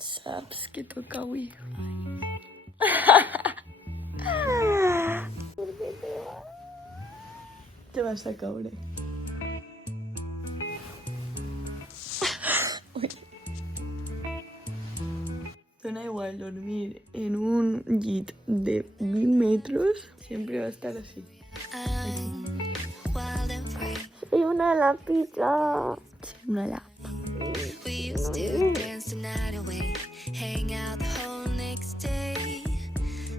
Saps que toca avui? Te vas a caure. Dona igual dormir en un llit de 1000 metros, siempre va a estar así. Y una lapita. Una lapa. We used to dance the night away, hang out the whole next day,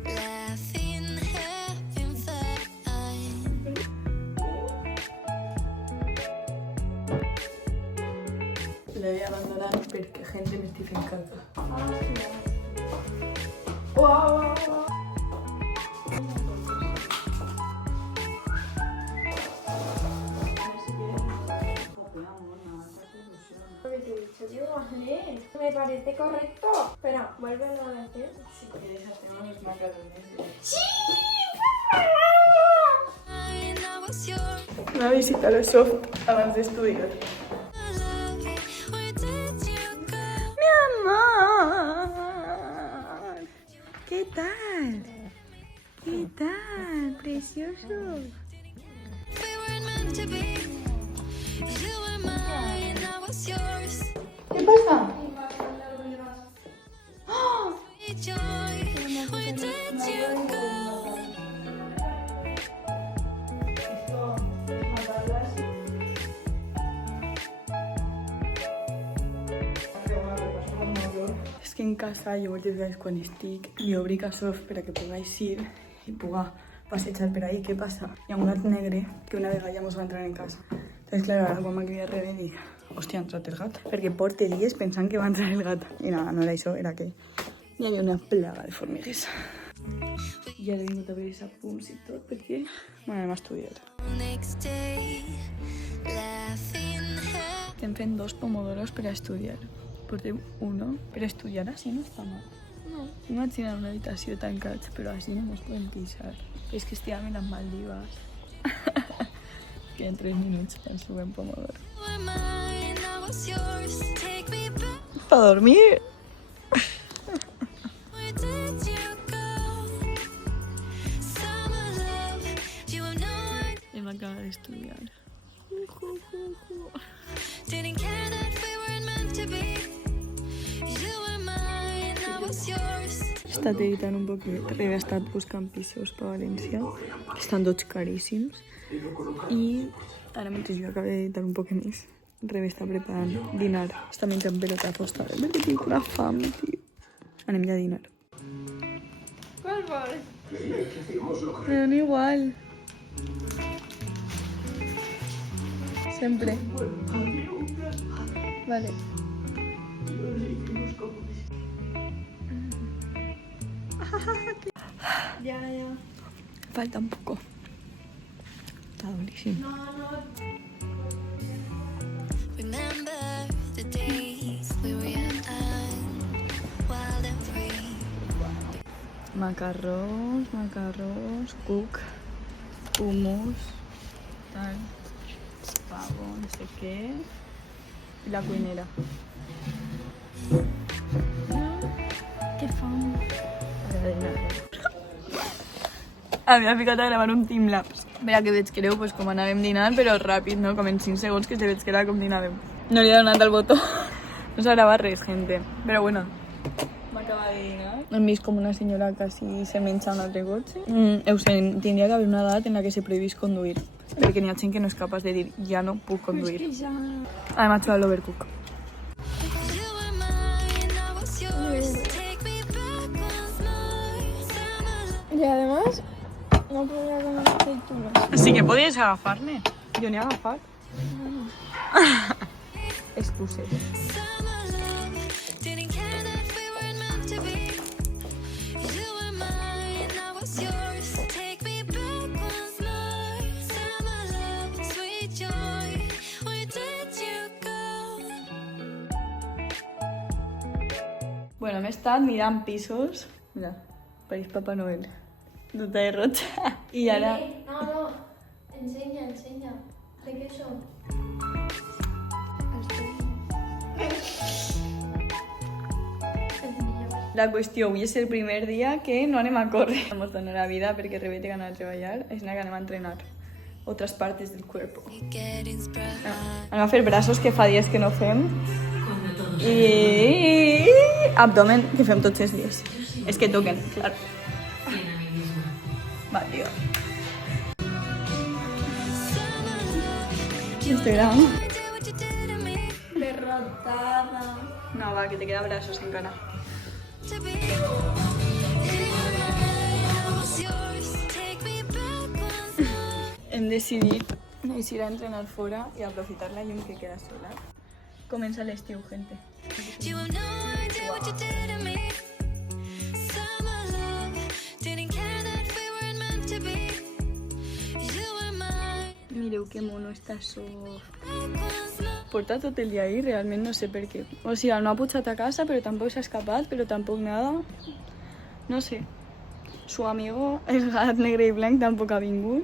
laughing, having fun. Le voy a abandonar porque gente me estic fent caca. Me parece correcto. Espera, vuélvelo a decir. Si quieres hacemos los macarrones. And I was yours, Una visita a los soft abans d'estudiar. where did you go? Mi amor, ¿qué tal? ¿Qué tal? Precioso. We weren't meant to be. You were mine, I was yours. ¿Qué pasa? Joy, where did you go? És que en casa jo moltes vegades quan estic li obric a Sof per a que pogués ir i puga passejar per ahí. Què passa? Hi ha un gat negre que una vegada ja mos va entrar en casa. Entonces, claro, ara quan m'ha cridat rebé dic, hòstia, ha entrat el gat. Perquè porte dies pensant que va entrar el gat. I nada, no era això, era que hi havia una plaga de formigues. I ara he vingut a veure els apunts i tot perquè m'anem a estudiar. Next day, laughing, Estem fent 2 pomodoros per a estudiar. Portem 1 per a estudiar, així no està mal. No. Imagina una habitació tancats, però així no ens podem queixar. És que estiguem en Maldives. Que en 3 minuts ja ens trobem pomodoro. you were mine, I was yours. Take me back, Pa dormir! where did you go? Summer love, you have no idea. Hem acabat d'estudiar. Didn't care that we weren't meant to be. You were mine, I was yours. He estat editant un poquet. Rebe ha estat buscant pisos per València. Estan tots caríssims. I ara mentre jo acabo d'editar un poc més, Rebe està preparant dinar. Està menjant pelota posta. Perquè tinc una fam, tio. Anem ja a dinar. ¿Cuál vols? Me dona igual. Sempre. Vale. Ya. Falta un poco. Está durísimo. Remember the days we were young and wild and free. Macarrons, cook, hummus, tal, pavo, no sé qué. Y la cuinera. ¡Qué fam! A mi m'ha ficat a gravar un Teamlapse. Espera, que veig que éreu pues, com anàvem dinant, però ràpid, no? Com en 5 segons que se veig que era com dinàvem. No li he donat al botó. No s'ha gravat res, gente. Però bueno, m'acaba de dinar. Hem vist com una senyora quasi se menja un altre cotxe. Ho sé, tindria que haver una edat en la que se prohibís conduir. Perquè n'hi ha gent que no és capaç de dir ja no puc conduir. Ah, m'ha hecho l'overcook. You were mine, I was yours. Take me back once more. Summer Y además, no podía comer aceitunas. Sí que podies agafar-ne. Jo n'he agafat. Excuses. love, didn't care that we weren't meant to be. You were mine, I was yours. Take me back once more. Summer love, sweet joy, where did you go? Bueno, m'he estat mirant pisos. Mira, pareix Papá Noel. Tota de roig. I ara... No. Enseña. ¿De qué son? La qüestió, avui és el primer dia que no anem a córrer. Ens dona la vida perquè Rebe té ganes de treballar, és una que anem a entrenar otras partes del cuerpo. Anem a fer braços, que fa dies que no fem. I abdomen, que fem tots els dies. És que toquen, clar. Va, tio. Instagram. Derrotada. No, va, que te queda braços encara. To be was yours. Take me back once more. Hem decidit ir a entrenar fora i aprofitar la llum que queda sola. Comença l'estiu, gente. You have no idea what you did to me. Summer love, didn't care that we weren't meant to be. You were mine. Mireu que mono està soft. Back once more. Porta tot el dia ahí, realment no sé per què. O sigui, no ha pujat a casa, però tampoc s'ha escapat, però tampoc nada. No sé. Su amigo, el gat negre i blanc, tampoc ha vingut.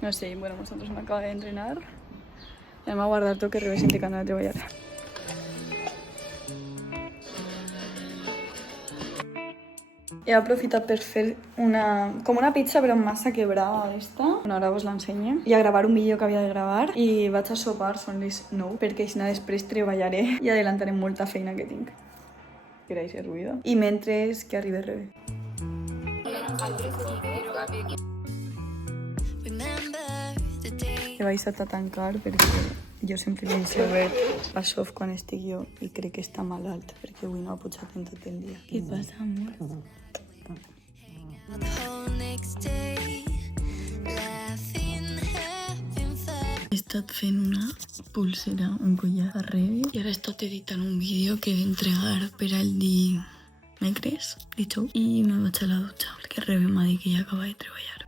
No sé, bueno, nosotros me acaba de entrenar. Anem a guardar tot que Rebe sente ganas de treballar. He aprofitat per fer com una pizza però amb massa quebrada d'esta. Bueno, ara us l'ensenyo. I a gravar un vídeo que havia de gravar. I vaig a sopar, són les 9, perquè així després treballaré i adelantaré molta feina que tinc. ¿Queréis el ruido? I mentre que arribi Rebe. Remember the day. He baixat a tancar perquè jo sempre li deixo obert a soft quan estic jo i crec que està malalt perquè avui no ha pujat en tot el dia. Què passa, amor? The whole next day, laughing, having fun. He estat fent una pulsera, un collar a Rebe i ara he estat editant un vídeo que he d'entregar per al dimecres, dijous, i me vaig a la dutxa perquè Rebe m'ha dit que ja acaba de treballar.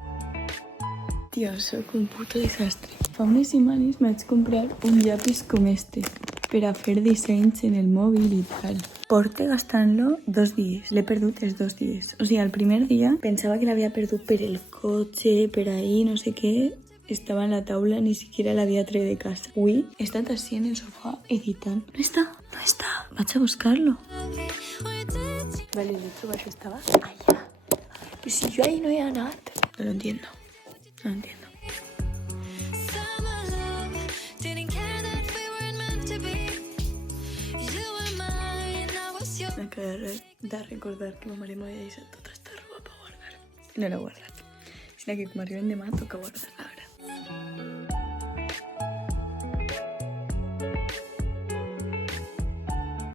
Tia, sóc un puto desastre. Fa unes setmanes me vaig comprar un llapis com este per a fer dissenys en el mòbil i tal. Porto gastant-lo 2 dies. L'he perdut els 2 dies. O sigui, el primer dia pensava que l'havia perdut per el cotxe, per ahí, no sé què. Estava en la taula, ni siquiera l'havia tret de casa. Avui he estat així en el sofà editant. No està, no està. Vaig a buscar-lo. Vale, l'he trobat, estava allà. Pues si yo ahí no he anat. No lo entiendo. No lo entiendo. Summer love, didn't care that we weren't meant to be. You were mine, I was yours. M'acaba de recordar que ma mare m'havia deixat tota esta roba per guardar. No l'he guardat. Sinó que com arribem demà toca guardar-la.